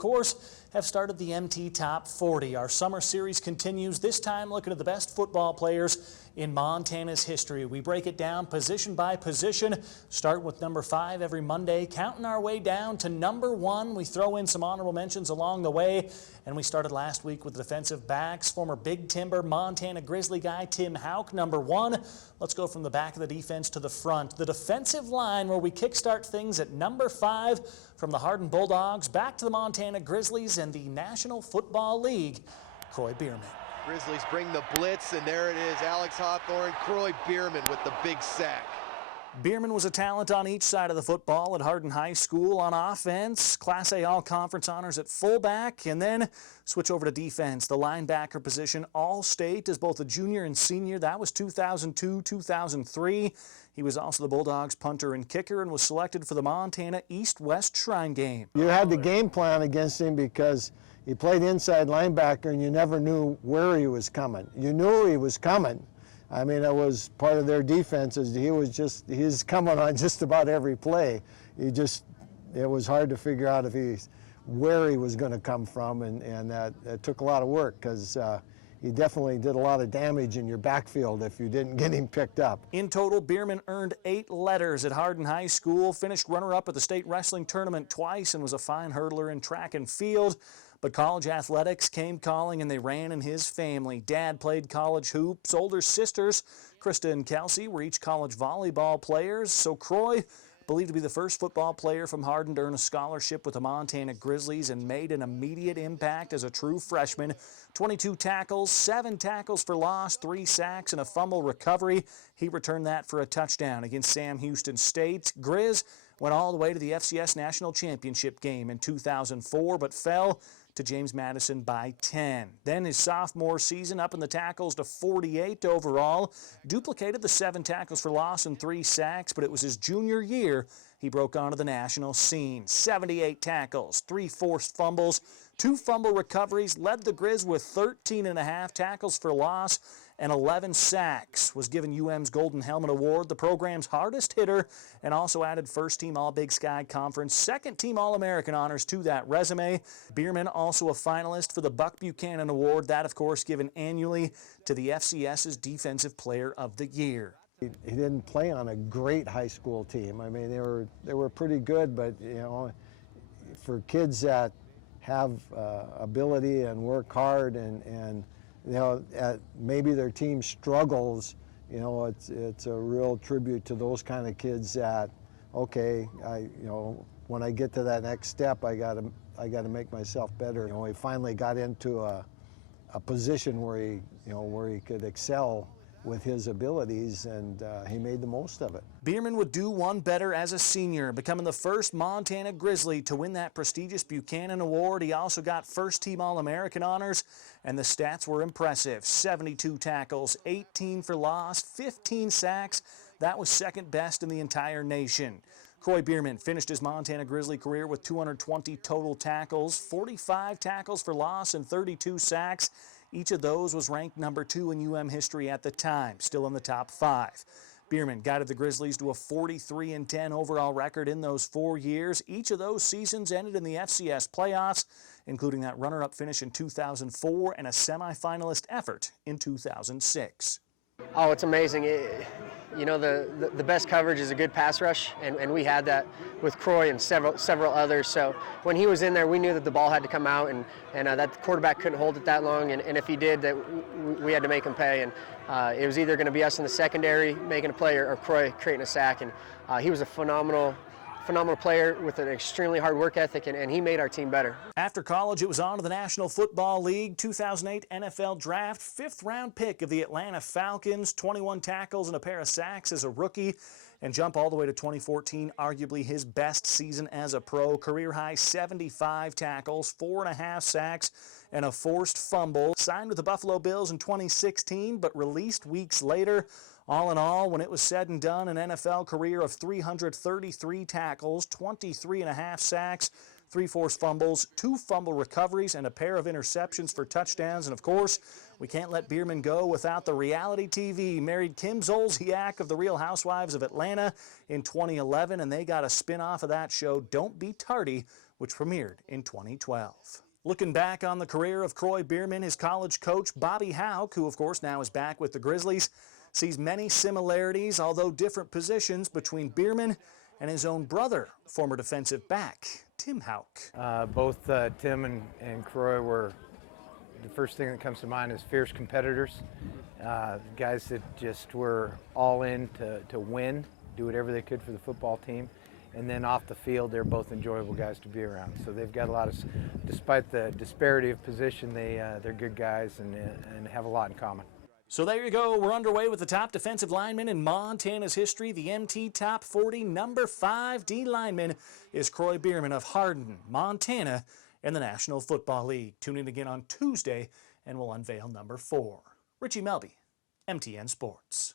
course, have started the MT Top 40. Our summer series continues, this time looking at the best football players in Montana's history. We break it down position by position, start with number 5 every Monday, counting our way down to number 1. We throw in some honorable mentions along the way, and we started last week with the defensive backs. Former Big Timber Montana Grizzly guy Tim Houck, number 1. Let's go from the back of the defense to the front. The defensive line, where we kickstart things at number 5, from the Hardin Bulldogs back to the Montana Grizzlies and the National Football League, Kroy Biermann. Grizzlies bring the blitz, and there it is, Alex Hawthorne, Kroy Biermann with the big sack. Biermann was a talent on each side of the football at Hardin High School. On offense, Class A All-Conference honors at fullback, and then switch over to defense. The linebacker position, All-State as both a junior and senior. That was 2002, 2003. He was also the Bulldogs punter and kicker and was selected for the Montana East-West Shrine Game. You had the game plan against him because he played inside linebacker and you never knew where he was coming. You knew he was coming. I mean, it was part of their defense. He's coming on just about every play. It was hard to figure out where he was going to come from, and that took a lot of work because he definitely did a lot of damage in your backfield if you didn't get him picked up. In total, Biermann earned 8 letters at Hardin High School, finished runner-up at the state wrestling tournament twice, and was a fine hurdler in track and field. But college athletics came calling, and they ran in his family. Dad played college hoops. Older sisters, Krista and Kelsey, were each college volleyball players. So Kroy, believed to be the first football player from Hardin to earn a scholarship with the Montana Grizzlies, and made an immediate impact as a true freshman. 22 tackles, 7 tackles for loss, 3 sacks, and a fumble recovery. He returned that for a touchdown against Sam Houston State. Grizz went all the way to the FCS National Championship game in 2004, but fell to James Madison by 10. Then his sophomore season, up in the tackles to 48 overall, duplicated the 7 tackles for loss and 3 sacks, but it was his junior year he broke onto the national scene. 78 tackles, 3 forced fumbles, 2 fumble recoveries, led the Grizz with 13.5 tackles for loss and 11 sacks, was given UM's Golden Helmet Award, the program's hardest hitter, and also added first-team All-Big Sky Conference, second-team All-American honors to that resume. Biermann also a finalist for the Buck Buchanan Award, that, of course, given annually to the FCS's Defensive Player of the Year. He didn't play on a great high school team. I mean, they were pretty good, but, you know, for kids that have ability and work hard and you know, maybe their team struggles, you know, it's a real tribute to those kind of kids that, okay, you know, when I get to that next step, I got to make myself better. You know, he finally got into a position where he could excel with his abilities, and he made the most of it. Biermann would do one better as a senior, becoming the first Montana Grizzly to win that prestigious Buchanan Award. He also got first-team All-American honors, and the stats were impressive. 72 tackles, 18 for loss, 15 sacks. That was second best in the entire nation. Kroy Biermann finished his Montana Grizzly career with 220 total tackles, 45 tackles for loss, and 32 sacks. Each of those was ranked number 2 in UM history at the time, still in the top 5. Biermann guided the Grizzlies to a 43-10 overall record in those 4 years. Each of those seasons ended in the FCS playoffs, including that runner-up finish in 2004 and a semifinalist effort in 2006. Oh, it's amazing. You know, the best coverage is a good pass rush, and we had that with Kroy and several others. So when he was in there, we knew that the ball had to come out, and that the quarterback couldn't hold it that long, and if he did, that we had to make him pay. And it was either going to be us in the secondary making a play or Kroy creating a sack, and he was a phenomenal player with an extremely hard work ethic, and he made our team better. After college, it was on to the National Football League. 2008 NFL Draft, 5th-round pick of the Atlanta Falcons, 21 tackles and a pair of sacks as a rookie, and jump all the way to 2014, arguably his best season as a pro. Career-high 75 tackles, 4.5 sacks, and a forced fumble. Signed with the Buffalo Bills in 2016, but released weeks later. All in all, when it was said and done, an NFL career of 333 tackles, 23.5 sacks, 3 forced fumbles, 2 fumble recoveries, and a pair of interceptions for touchdowns. And of course, we can't let Biermann go without the reality TV. Married Kim Zolciak of The Real Housewives of Atlanta in 2011, and they got a spin-off of that show, Don't Be Tardy, which premiered in 2012. Looking back on the career of Kroy Biermann, his college coach Bobby Houck, who of course now is back with the Grizzlies, sees many similarities, although different positions, between Biermann and his own brother, former defensive back Tim Houck. Both Tim and Kroy were, the first thing that comes to mind is fierce competitors, guys that just were all in to win, do whatever they could for the football team. And then off the field, they're both enjoyable guys to be around. So they've got a lot of, despite the disparity of position, they're good guys and have a lot in common. So there you go. We're underway with the top defensive lineman in Montana's history. The MT Top 40 number 5 D lineman is Kroy Biermann of Hardin, Montana, in the National Football League. Tune in again on Tuesday and we'll unveil number 4. Richie Melby, MTN Sports.